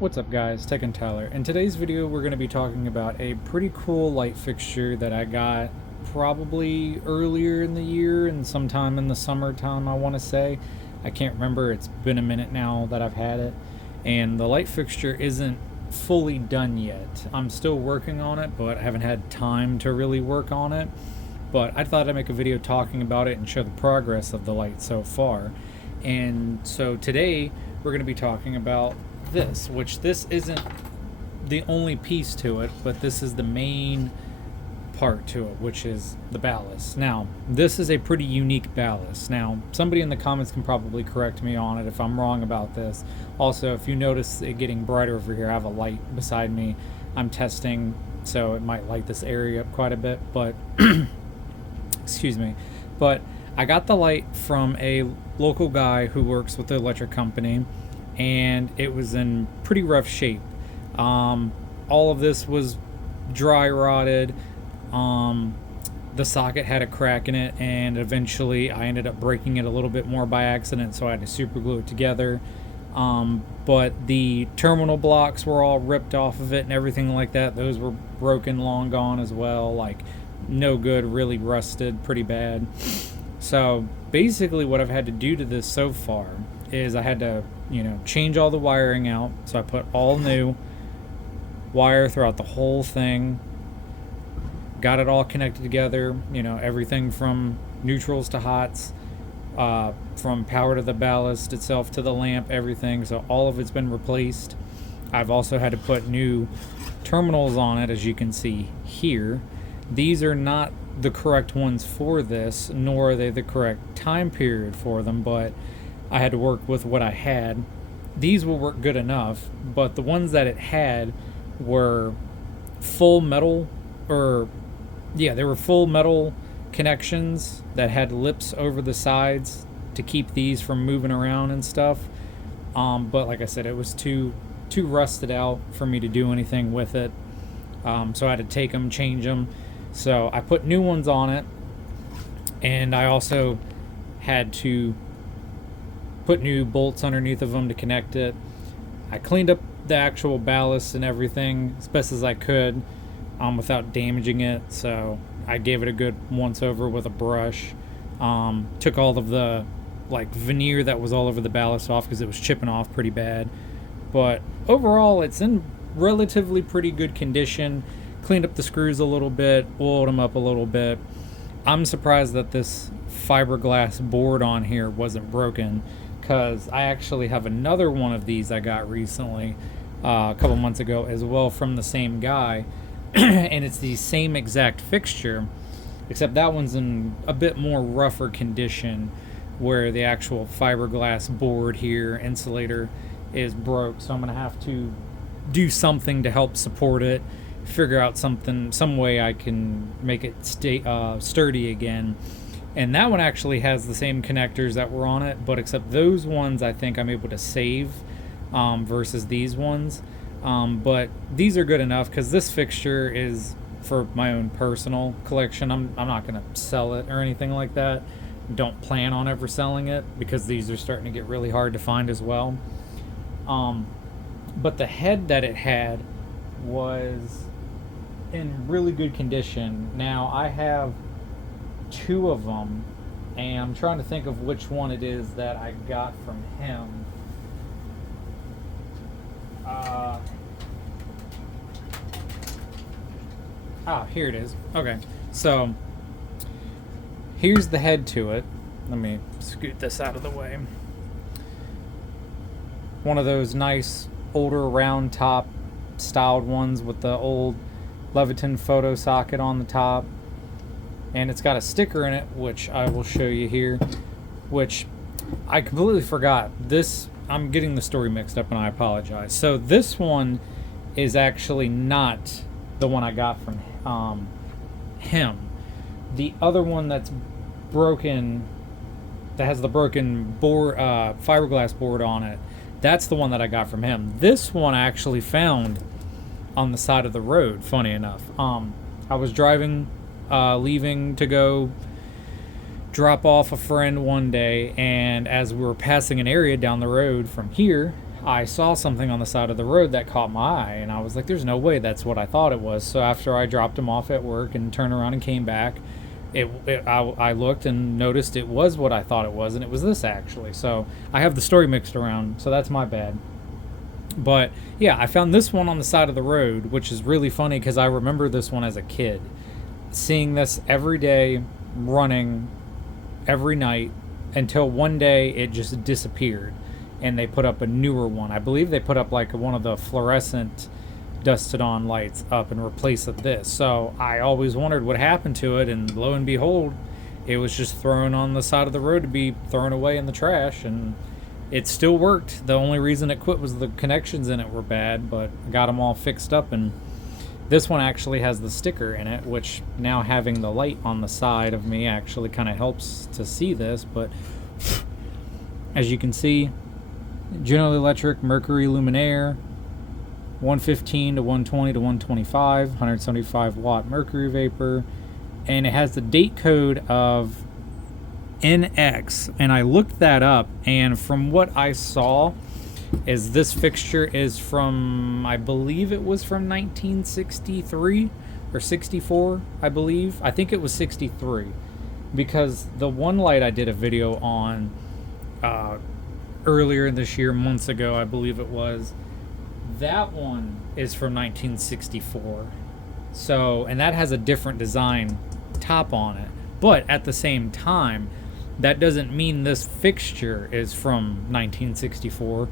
What's up guys, Tech and Tyler. In today's video we're going to be talking about a pretty cool light fixture that I got probably earlier in the year and sometime in the summertime, I want to say. I can't remember, it's been a minute now that I've had it. And the light fixture isn't fully done yet. I'm still working on it, but I haven't had time to really work on it. But I thought I'd make a video talking about it and show the progress of the light so far. And so today we're going to be talking about this isn't the only piece to it, but this is the main part to it, which is the ballast. Now, this is a pretty unique ballast. Now, somebody in the comments can probably correct me on it if I'm wrong about this. Also, if you notice it getting brighter over here, I have a light beside me. I'm testing, so it might light this area up quite a bit, but excuse me. But I got the light from a local guy who works with the electric company, and it was in pretty rough shape. All of this was dry rotted. The socket had a crack in it, and eventually I ended up breaking it a little bit more by accident, so I had to super glue it together. But the terminal blocks were all ripped off of it and everything like that. Those were broken, long gone as well, like no good, really rusted pretty bad. So basically what I've had to do to this so far is I had to, change all the wiring out. So I put all new wire throughout the whole thing, got it all connected together, everything from neutrals to hots, from power to the ballast itself to the lamp, everything. So all of it's been replaced. I've also had to put new terminals on it, as you can see here. These are not the correct ones for this, nor are they the correct time period for them, but I had to work with what I had. These will work good enough, but the ones that it had were full metal, they were full metal connections that had lips over the sides to keep these from moving around and stuff. But like I said, it was too rusted out for me to do anything with it. So I had to take them, change them. So I put new ones on it, and I also had to put new bolts underneath of them to connect it. I cleaned up the actual ballast and everything as best as I could, without damaging it. So I gave it a good once over with a brush. Took all of the veneer that was all over the ballast off because it was chipping off pretty bad. But overall, it's in relatively pretty good condition. Cleaned up the screws a little bit, oiled them up a little bit. I'm surprised that this fiberglass board on here wasn't broken, because I actually have another one of these I got recently, a couple months ago as well, from the same guy. And it's the same exact fixture, except that one's in a bit more rougher condition, where the actual fiberglass board here, insulator, is broke. So I'm gonna have to do something to help support it, figure out some way I can make it stay sturdy again. And that one actually has the same connectors that were on it, but except those ones I think I'm able to save versus these ones. But these are good enough, because this fixture is for my own personal collection. I'm not gonna sell it or anything like that. Don't plan on ever selling it, because these are starting to get really hard to find as well. But the head that it had was in really good condition. Now I have two of them, and I'm trying to think of which one it is that I got from him. Here it is. Okay, so here's the head to it. Let me scoot this out of the way. One of those nice older round top styled ones with the old Leviton photo socket on the top, and it's got a sticker in it, which I will show you here, which I completely forgot. This, I'm getting the story mixed up, and I apologize. So this one is actually not the one I got from him. The other one that's broken, that has the broken board, fiberglass board on it, that's the one that I got from him. This one I actually found on the side of the road, funny enough. I was driving, leaving to go drop off a friend one day, and as we were passing an area down the road from here, I saw something on the side of the road that caught my eye, and I was like, there's no way that's what I thought it was. So after I dropped him off at work and turned around and came back, I looked and noticed it was what I thought it was, and it was this actually. So I have the story mixed around, so that's my bad. But yeah, I found this one on the side of the road, which is really funny because I remember this one as a kid. Seeing this every day, running every night, until one day it just disappeared. And they put up a newer one. I believe they put up like one of the fluorescent dusted on lights up and replaced this. So I always wondered what happened to it, and lo and behold, it was just thrown on the side of the road to be thrown away in the trash, and it still worked. The only reason it quit was the connections in it were bad, but I got them all fixed up, and this one actually has the sticker in it, which now having the light on the side of me actually kind of helps to see this. But as you can see, General Electric Mercury Luminaire, 115 to 120 to 125, 175 watt mercury vapor, and it has the date code of NX, and I looked that up, and from what I saw is this fixture is from, I believe it was from 1963 or 64, I believe. I think it was 63, because the one light I did a video on earlier this year, months ago, I believe it was, that one is from 1964. So, and that has a different design top on it. But at the same time, that doesn't mean this fixture is from 1964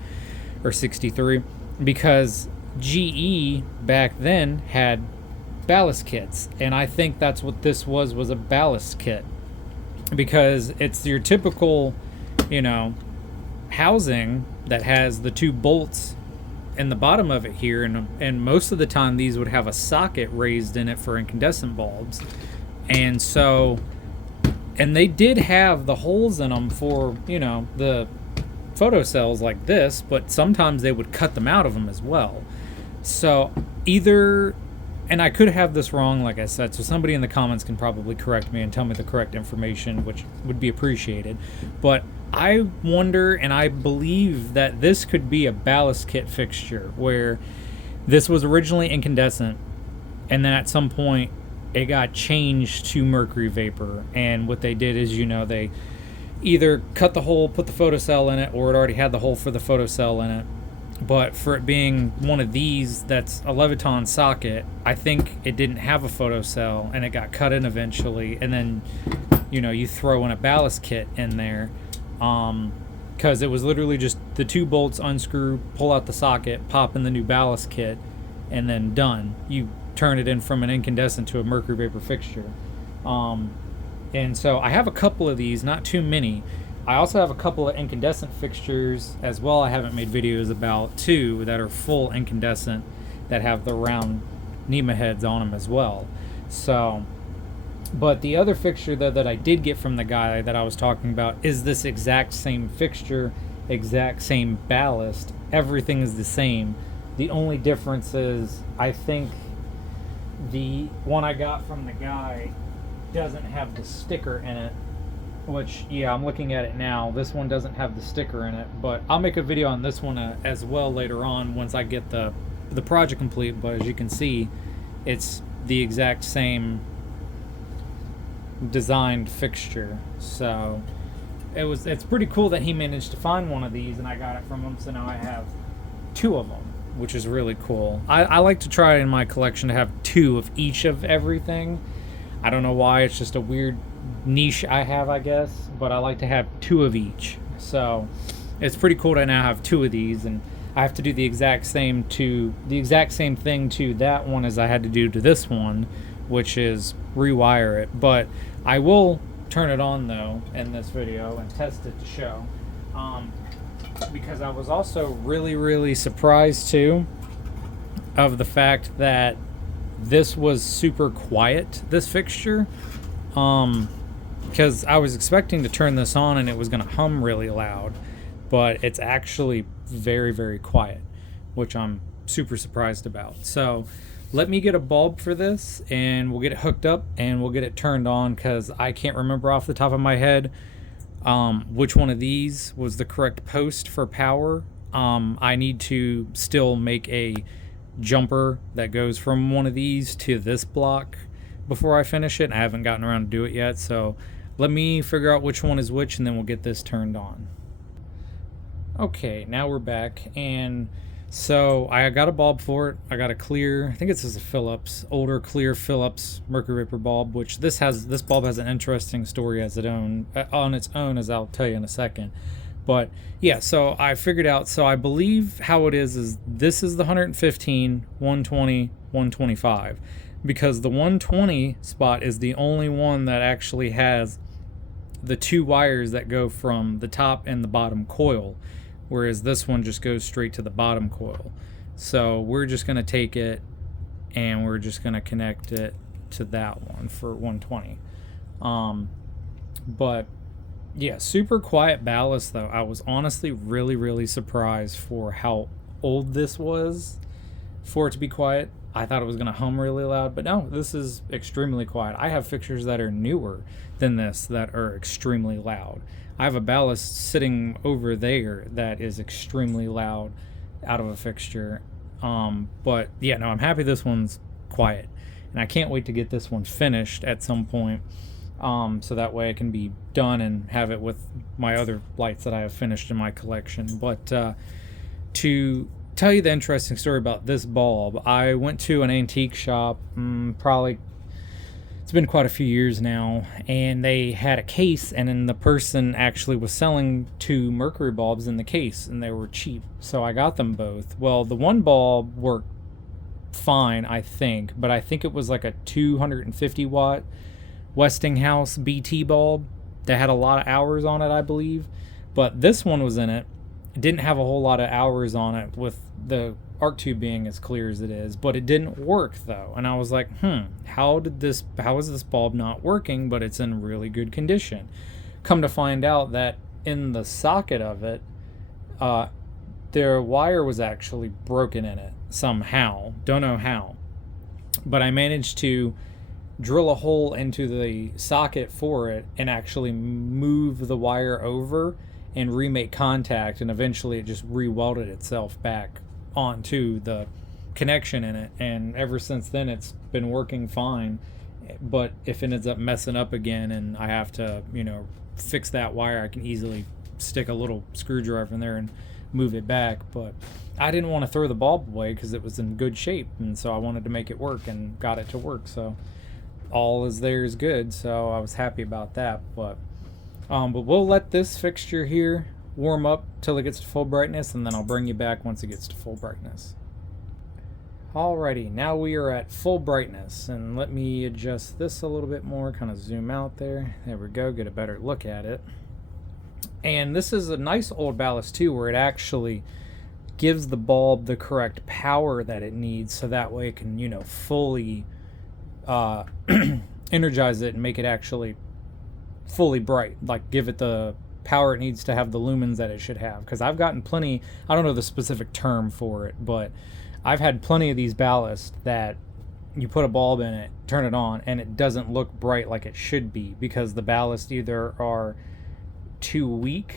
or 63, because GE back then had ballast kits, and I think that's what this was a ballast kit, because it's your typical, you know, housing that has the two bolts in the bottom of it here, and most of the time these would have a socket raised in it for incandescent bulbs. And so, and they did have the holes in them for, you know, the photocells like this, but sometimes they would cut them out of them as well. So either, and I could have this wrong, like I said, so somebody in the comments can probably correct me and tell me the correct information, which would be appreciated. But I wonder, and I believe that this could be a ballast kit fixture, where this was originally incandescent, and then at some point it got changed to mercury vapor. And what they did is, you know, they either cut the hole, put the photocell in it, or it already had the hole for the photocell in it. But for it being one of these that's a Leviton socket, I think it didn't have a photocell, and it got cut in eventually, and then, you know, you throw in a ballast kit in there. Because it was literally just the two bolts, unscrew, pull out the socket, pop in the new ballast kit, and then done. You turn it in from an incandescent to a mercury vapor fixture. And so I have a couple of these, not too many. I also have a couple of incandescent fixtures as well. I haven't made videos about too, that are full incandescent, that have the round NEMA heads on them as well. So, but the other fixture that I did get from the guy that I was talking about is this exact same fixture, exact same ballast. Everything is the same. The only difference is, I think the one I got from the guy doesn't have the sticker in it, which, yeah, I'm looking at it now. This one doesn't have the sticker in it, but I'll make a video on this one as well later on once I get the project complete. But as you can see, it's the exact same designed fixture. So it's pretty cool that he managed to find one of these, and I got it from him. So now I have two of them, which is really cool. I like to try in my collection to have two of each of everything. I don't know why, it's just a weird niche I have, I guess, but I like to have two of each. So it's pretty cool to now have two of these, and I have to do the exact same thing to that one as I had to do to this one, which is rewire it. But I will turn it on though in this video and test it to show, because I was also really surprised too of the fact that this was super quiet, this fixture, because I was expecting to turn this on and it was going to hum really loud, but it's actually very quiet, which I'm super surprised about. So let me get a bulb for this, and we'll get it hooked up and we'll get it turned on, because I can't remember off the top of my head which one of these was the correct post for power. I need to still make a jumper that goes from one of these to this block before I finish it, and I haven't gotten around to do it yet, so let me figure out which one is which and then we'll get this turned on. Okay, now we're back, and so I got a bulb for it. I got a clear, I think it's just a Phillips, older clear Phillips Mercury Vapor bulb, which this bulb has an interesting story on its own, as I'll tell you in a second. But yeah, so I figured out, so I believe how it is this is the 115, 120, 125, because the 120 spot is the only one that actually has the two wires that go from the top and the bottom coil, whereas this one just goes straight to the bottom coil. So we're just going to take it and we're just going to connect it to that one for 120. But yeah, super quiet ballast though. I was honestly really surprised for how old this was for it to be quiet. I thought it was going to hum really loud, but no, this is extremely quiet. I have fixtures that are newer than this that are extremely loud. I have a ballast sitting over there that is extremely loud out of a fixture. But yeah, no, I'm happy this one's quiet, and I can't wait to get this one finished at some point. So that way it can be done and have it with my other lights that I have finished in my collection. But to tell you the interesting story about this bulb, I went to an antique shop, probably, it's been quite a few years now, and they had a case, and then the person actually was selling two mercury bulbs in the case, and they were cheap, so I got them both. Well, the one bulb worked fine, I think, but I think it was like a 250 watt Westinghouse BT bulb that had a lot of hours on it, I believe. But this one was in it. It didn't have a whole lot of hours on it, with the arc tube being as clear as it is, but it didn't work though. And I was like, how is this bulb not working, but it's in really good condition? Come to find out that in the socket of it, their wire was actually broken in it somehow. Don't know how, but I managed to drill a hole into the socket for it and actually move the wire over and remake contact, and eventually it just re-welded itself back onto the connection in it, and ever since then it's been working fine. But if it ends up messing up again and I have to, fix that wire, I can easily stick a little screwdriver in there and move it back. But I didn't want to throw the bulb away because it was in good shape, and so I wanted to make it work and got it to work. So all is there is good, so I was happy about that. But we'll let this fixture here warm up till it gets to full brightness, and then I'll bring you back once it gets to full brightness. Alrighty, now we are at full brightness, and let me adjust this a little bit more, kind of zoom out there. There we go, get a better look at it. And this is a nice old ballast too, where it actually gives the bulb the correct power that it needs, so that way it can, fully energize it and make it actually fully bright, like give it the power it needs to have the lumens that it should have. Because I've gotten plenty, I don't know the specific term for it, but I've had plenty of these ballasts that you put a bulb in it, turn it on, and it doesn't look bright like it should be, because the ballasts either are too weak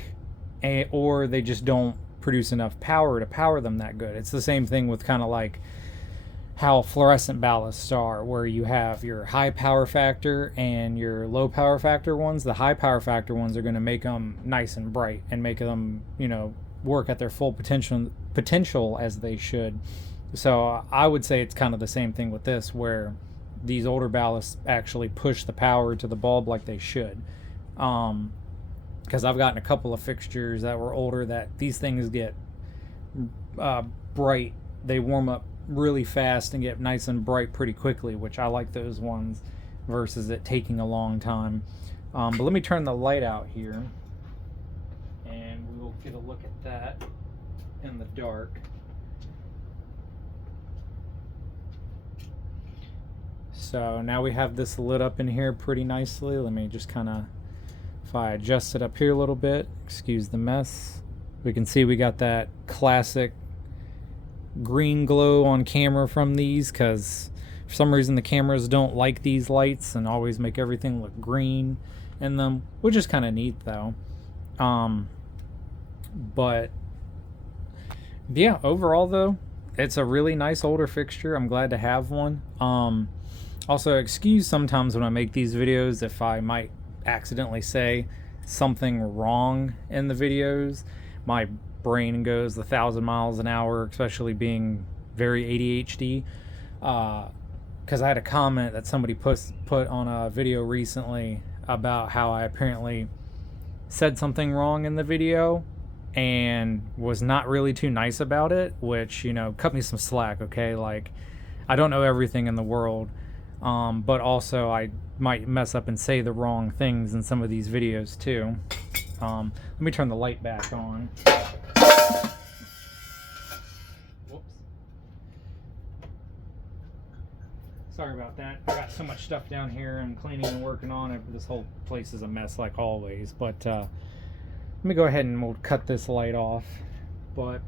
or they just don't produce enough power to power them that good. It's the same thing with kind of like how fluorescent ballasts are, where you have your high power factor and your low power factor ones. The high power factor ones are going to make them nice and bright and make them, work at their full potential as they should. So I would say it's kind of the same thing with this, where these older ballasts actually push the power to the bulb like they should. Because I've gotten a couple of fixtures that were older that these things get bright. They warm up really fast and get nice and bright pretty quickly, which I like those ones versus it taking a long time. But let me turn the light out here and we will get a look at that in the dark. So now we have this lit up in here pretty nicely. Let me just kind of, if I adjust it up here a little bit, excuse the mess, we can see we got that classic green glow on camera from these, because for some reason the cameras don't like these lights and always make everything look green in them, which is kind of neat though. But Yeah, overall though, it's a really nice older fixture. I'm glad to have one. Also, excuse sometimes when I make these videos if I might accidentally say something wrong in the videos. My brain goes 1,000 miles an hour, especially being very ADHD. Because I had a comment that somebody put on a video recently about how I apparently said something wrong in the video and was not really too nice about it, which, cut me some slack, okay? Like, I don't know everything in the world, but also I might mess up and say the wrong things in some of these videos too. Let me turn the light back on. Whoops. Sorry about that. I got so much stuff down here I'm cleaning and working on it. This whole place is a mess like always, but let me go ahead and we'll cut this light off. But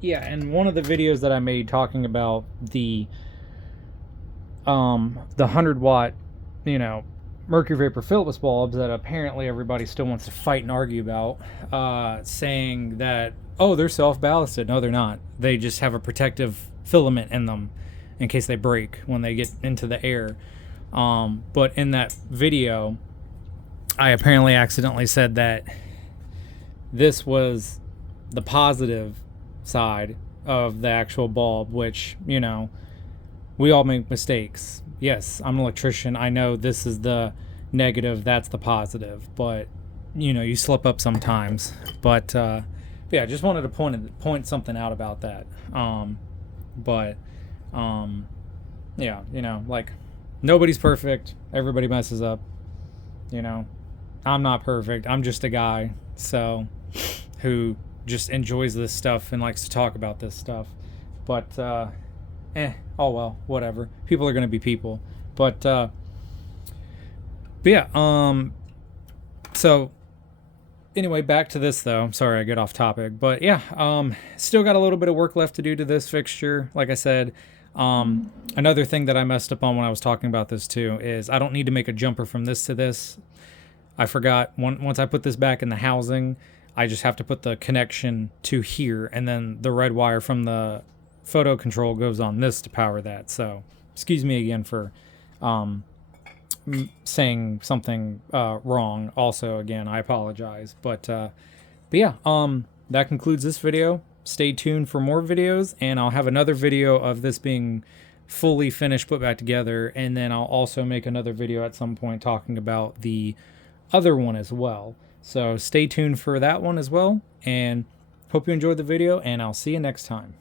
yeah, and one of the videos that I made talking about the 100-watt, mercury vapor Phillips bulbs that apparently everybody still wants to fight and argue about, saying that, oh, they're self-ballasted. No, they're not. They just have a protective filament in them in case they break when they get into the air. But in that video, I apparently accidentally said that this was the positive side of the actual bulb, which, we all make mistakes. Yes, I'm an electrician. I know this is the negative, that's the positive, but you slip up sometimes. But yeah, just wanted to point something out about that. Yeah, like, nobody's perfect. Everybody messes up. I'm not perfect. I'm just a guy, who just enjoys this stuff and likes to talk about this stuff. But oh well, whatever. People are gonna be people. But yeah. So anyway, back to this though. I'm sorry I get off topic, but yeah. Still got a little bit of work left to do to this fixture. Like I said. Another thing that I messed up on when I was talking about this too is I don't need to make a jumper from this to this. I forgot once I put this back in the housing, I just have to put the connection to here, and then the red wire from the photo control goes on this to power that. So excuse me again for saying something wrong. Also, again, I apologize. But yeah, that concludes this video. Stay tuned for more videos, and I'll have another video of this being fully finished, put back together, and then I'll also make another video at some point talking about the other one as well. So stay tuned for that one as well, and hope you enjoyed the video, and I'll see you next time.